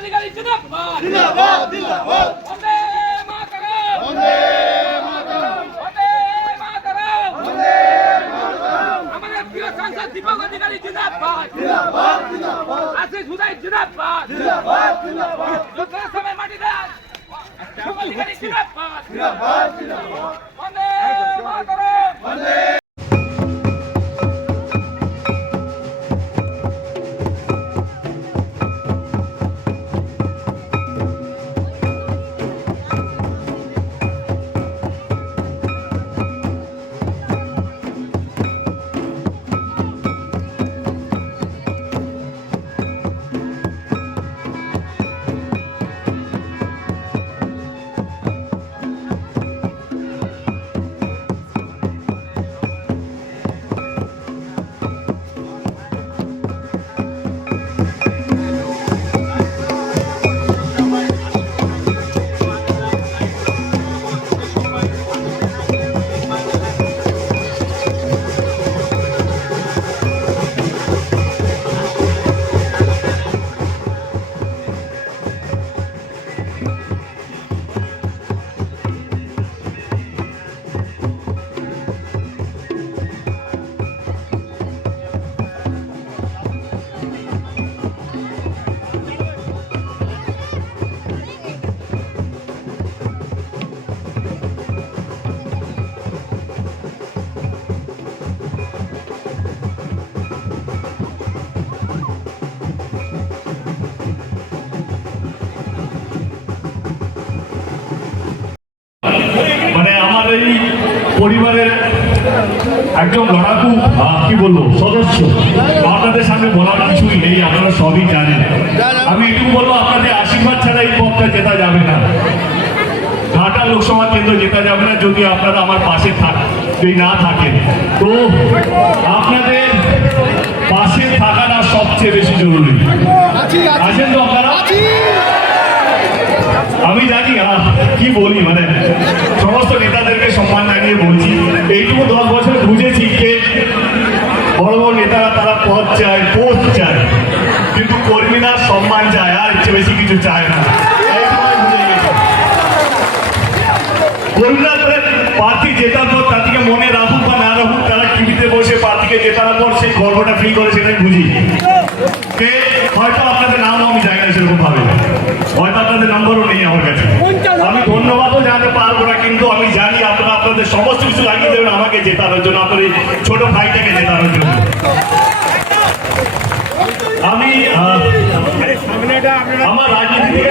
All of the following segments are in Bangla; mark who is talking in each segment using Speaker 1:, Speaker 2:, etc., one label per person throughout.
Speaker 1: অধিকারী জিন্দাবাদ।
Speaker 2: জিন্দাবাদ জিন্দাবাদ।
Speaker 1: বন্দে মাতরম।
Speaker 2: বন্দে মাতরম।
Speaker 1: বন্দে মাতরম।
Speaker 2: বন্দে মাতরম।
Speaker 1: আমাদের প্রিয় সাংসদ দীপক অধিকারী জিন্দাবাদ।
Speaker 2: জিন্দাবাদ জিন্দাবাদ।
Speaker 1: আশিস হুদাই জিন্দাবাদ।
Speaker 2: জিন্দাবাদ জিন্দাবাদ।
Speaker 1: লোকের সময় মাটি দেন। দীপক অধিকারী জিন্দাবাদ।
Speaker 2: জিন্দাবাদ জিন্দাবাদ।
Speaker 1: বন্দে মাতরম।
Speaker 2: বন্দে
Speaker 3: একজন লড়াকু কি বলব, সদস্য। আপনাদের সামনে বলার কিছুই নেই, আপনারা সবই জানেন। আমি এটুকু বলব, আপনাদের আশীর্বাদ ছাড়া এই পথটা জেতা যাবে না। ঘাটা লোকসভা কেন্দ্র জেতা যাবে না যদি আপনারা আমার পাশে থাক যদি না থাকেন। তো, আপনাদের পাশে থাকাটা সবচেয়ে বেশি জরুরি। আছেন তো আপনারা। আমি জানি কি বলি মানে সমস্ত নেতাদেরকে সম্মান জানিয়ে বলছি এইটুকু দশ বছর বুঝেছি যে বড় বড় নেতারা তারা পদ চায় পোস্ট চায় কিন্তু কর্মীরা সম্মান চায় আর কিছু চায় না। কর্মীরা করে প্রার্থী জেতার পর তাদেরকে মনে রাখুক বা না রাখুক, তারা বসে প্রার্থীকে জেতানোর পর সেই গর্বটা ফিল করে সেটাই বুঝি। হয়তো আপনাদের নামও আমি জানি না সেরকম ভাবে। হয়তো আপনাদের নম্বরও নেই আমার কাছে আমি ধন্যবাদও জানাতে পারব না কিন্তু আমি জানি আপনারা আপনাদের সমস্ত কিছু লাগিয়ে দেবেন আমাকে জেতানোর জন্য আপনার এই ছোট ভাইটাকে জেতানোর জন্য আমি আহ, আমার রাজনীতি থেকে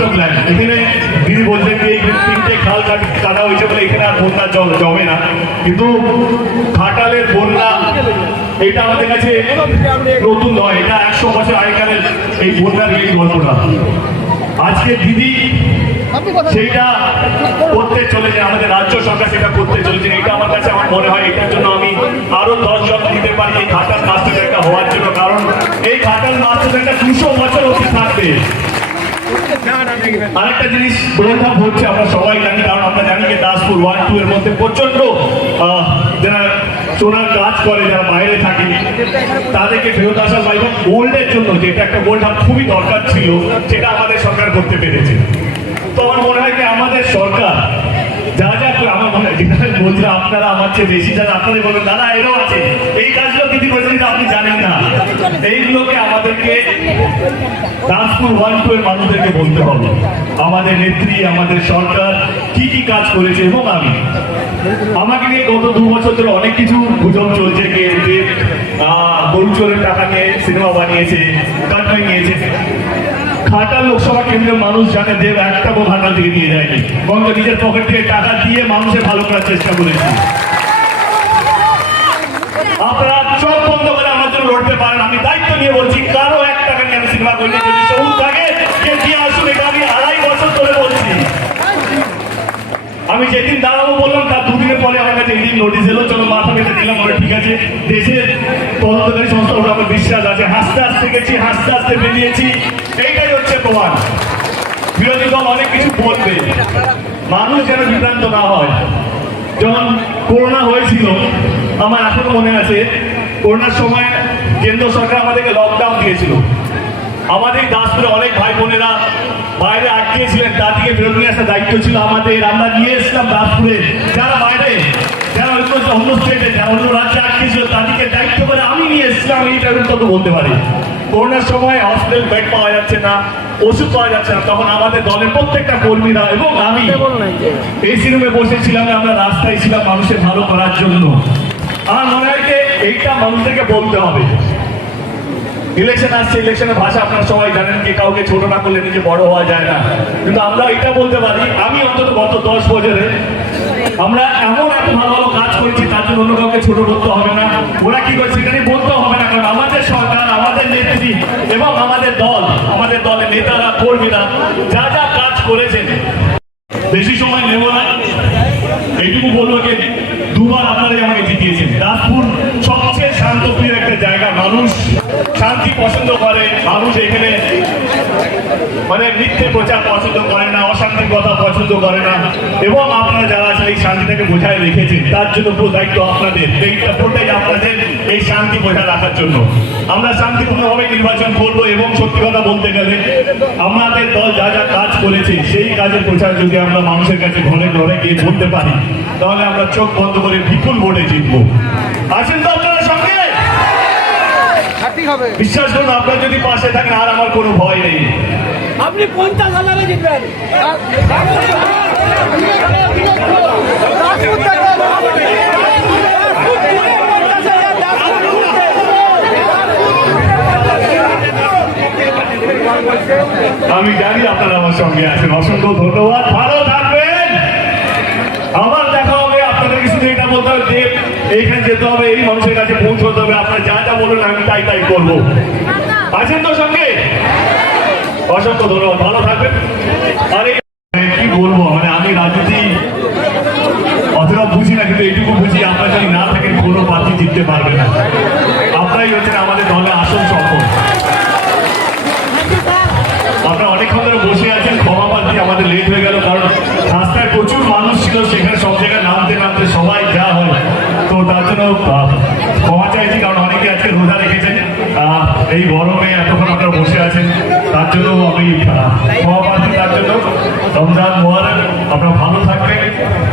Speaker 3: মাস্টার প্ল্যান এখানে দিদি বলছেন যে তিনটে খাল কাটা হয়েছে বলে এখানে আর বন্যা জমে না। কিন্তু ঘাটালের বন্যা এটা আমাদের কাছে নতুন নয়। এটা একশো বছর আগেকারের এই বন্যার এই গল্পটা। আজকে দিদি সেইটা করতে চলেছে আমাদের রাজ্য সরকার সেটা করতে চলেছে এটা আমার কাছে আমার মনে হয়, এটার জন্য আমি আরও দশ জন দিতে পারি এই ঘাটাল মাস্টার হওয়ার জন্য। কারণ এই ঘাটাল মাস্টার একটা দুশো বছর আরেকটা জিনিস হচ্ছে আমরা সবাই জানি, কারণ যে দাসপুর ওয়ান, টু এর মধ্যে প্রচণ্ড যারা সোনার কাজ করে, যারা বাইরে থাকে, তাদেরকে ফেরত আসার বা এবং গোল্ডের জন্য, যেটা একটা গোল্ড খুবই দরকার ছিল, সেটা আমাদের সরকার করতে পেরেছে। তো আমার মনে হয় যে আমাদের সরকার, যা যা আমার মনে হয়, যেটা বলছিলাম, আপনারা আমার চেয়ে বেশি, যারা আপনাদের বলবেন দাদা, এরও আছে। এই কাজগুলো বলছেন যে আপনি এইগুলোকে আমাদেরকে দাসপুর ওয়ান টু এর মানুষদেরকে বলতে হবে। আমাদের নেত্রী আমাদের সরকার কি কি কাজ করেছে এবং আমি। আমাকে নিয়ে গত দু বছর ধরে অনেক কিছু গুজব চলছে আহ, গরু চোরের টাকা নিয়ে সিনেমা বানিয়েছে কাটমাই নিয়েছে। ঘাটাল লোকসভা কেন্দ্রের মানুষ জানে দেব একটা বউ ঘাটাল থেকে নিয়ে যায়নি। বরং নিজের পকেট থেকে টাকা দিয়ে মানুষের ভালো করার চেষ্টা করেছে। আপনারা চোখ বন্ধ করে লড়তে পারেন আমি দায়িত্ব নিয়ে বলছি, কারও এক টাকা নিয়ে আমি সিনেমা করি যদি সবুজ থাকে আমি আড়াই বছর ধরে বলছি। আমি যেদিন দাঁড়াবো বললাম, তার দুদিনের পরে আমার কাছে এই নোটিস এলো, চলো মাথা পেতে দিলাম, বলে ঠিক আছে, দেশের তদন্তকারী সংস্থা ওটা আমার বিশ্বাস আছে। হাসতে হাসতে গেছি, হাসতে হাসতে বেরিয়েছি। এইটাই হচ্ছে প্রমাণ। বিরোধী দল অনেক কিছু বলবে। মানুষ যেন বিভ্রান্ত না হয়। যখন করোনা হয়েছিল, আমার এখনও মনে আছে করোনার সময় কেন্দ্র সরকার আমাদেরকে লকডাউন দিয়েছিল। আমাদের দাসপুরে অনেক ভাই বোনেরা বাইরে আটকেছিলেন তাদেরকে ফেরত নিয়ে আসার দায়িত্ব ছিল আমাদের। আমরা নিয়ে এসেছিলাম দাসপুরে। যারা বাইরে যারা অন্য অন্য স্টেটে যারা অন্য রাজ্যে আটকেছিল তাদেরকে দায়িত্ব করে আমি নিয়ে এসেছিলাম। এইটা অন্তত বলতে পারি। করোনার সময় হসপিটাল বেড পাওয়া যাচ্ছে না ওষুধ পাওয়া যাচ্ছে না। তখন আমাদের দলের প্রত্যেকটা কর্মীরা এবং আমি এসি রুমে বসেছিলাম আমরা রাস্তায় ছিলাম মানুষের ভালো করার জন্য। আমার মনে হয় এইটা মানুষদেরকে বলতে হবে। ইলেকশন আসছে, ইলেকশনের ভাষা আপনারা সবাই জানেন কাউকে ছোট না করলে নিজে বড় হওয়া যায় না। কিন্তু আমরা এটা বলতে পারি, আমি অন্তত গত দশ বছরে আমরা এমন এত ভালো ভালো কাজ করেছি, তার জন্য অন্য কাউকে ছোট করতে হবে না। ওরা কি করছে সেখানে বলতে হবে না, কারণ আমাদের সরকার, আমাদের নেত্রী এবং আমাদের দল, আমাদের দলের নেতারা, কর্মীরা যা যা কাজ করেছেন বেশি সময় নেব না এইটুকু বলব যে দুবার আপনারাই আমাকে দাসপুর সবচেয়ে শান্তপ্রিয় একটা জায়গা, মানুষ শান্তি পছন্দ করে, মানুষ এখানে মানে মিথ্যে প্রচার পছন্দ করে না, অশান্তির কথা পছন্দ করে না। এবং আপনারা যারা আছেন, এই শান্তিটাকে বোঝায় রেখেছেন, তার জন্য পুরো দায়িত্ব আপনাদের এইটা পুরোটাই আপনাদের এই শান্তি বজায় রাখার জন্য। আমরা শান্তিপূর্ণভাবে নির্বাচন করব এবং সত্যি কথা বলতে গেলে, আমাদের দল যা যা করেছে সেই কাজের প্রচার যদি আমরা মানুষের কাছে ঘরে ঘরে গিয়ে বলতে পারি তাহলে আমরা চোখ বন্ধ করে বিপুল ভোটে জিতবো। আছেন তো আপনারা সঙ্গে? বিশ্বাস করুন আপনারা যদি পাশে থাকেন আর আমার কোনো ভয় নেই।
Speaker 1: আপনি পঞ্চাশ হাজারে জিতবেন।
Speaker 3: আমি জানি আপনারা আমার সঙ্গে আছেন। অসংখ্য ধন্যবাদ। ভালো থাকবেন। আবার দেখা হবে। আপনাদেরকে কিছু এটা বলতে হবে যে এইখানে যেতে হবে, এই মানুষের কাছে পৌঁছতে হবে। আপনার যা যা বলুন, আমি তাই তাই করব। আছেন তো সঙ্গে? অসংখ্য ধন্যবাদ। ভালো থাকবেন আরে কি বলব মানে আমি রাজনীতি অতটা বুঝি না কিন্তু এইটুকু বুঝি আপনার যদি না থাকেন কোনো প্রার্থী জিততে পারবে না আপনারাই হচ্ছেন আমাদের দলের আসল সম্পদ আপনারা অনেকক্ষণ ধরে বসে আছেন ক্ষমা পাচ্ছি আমাদের লেট হয়ে গেল কারণ রাস্তায় প্রচুর মানুষ ছিল সেখানে সব জায়গায় নামতে নামতে সবাই যা হয় তো তার জন্য আহ, ক্ষমা চাইছি কারণ অনেকে আজকে রোজা রেখেছেন আহ, এই গরমে এতক্ষণ আপনারা বসে আছেন তার জন্য আমি আহ, ক্ষমা পাচ্ছি তার জন্য আপনারা ভালো থাকবেন।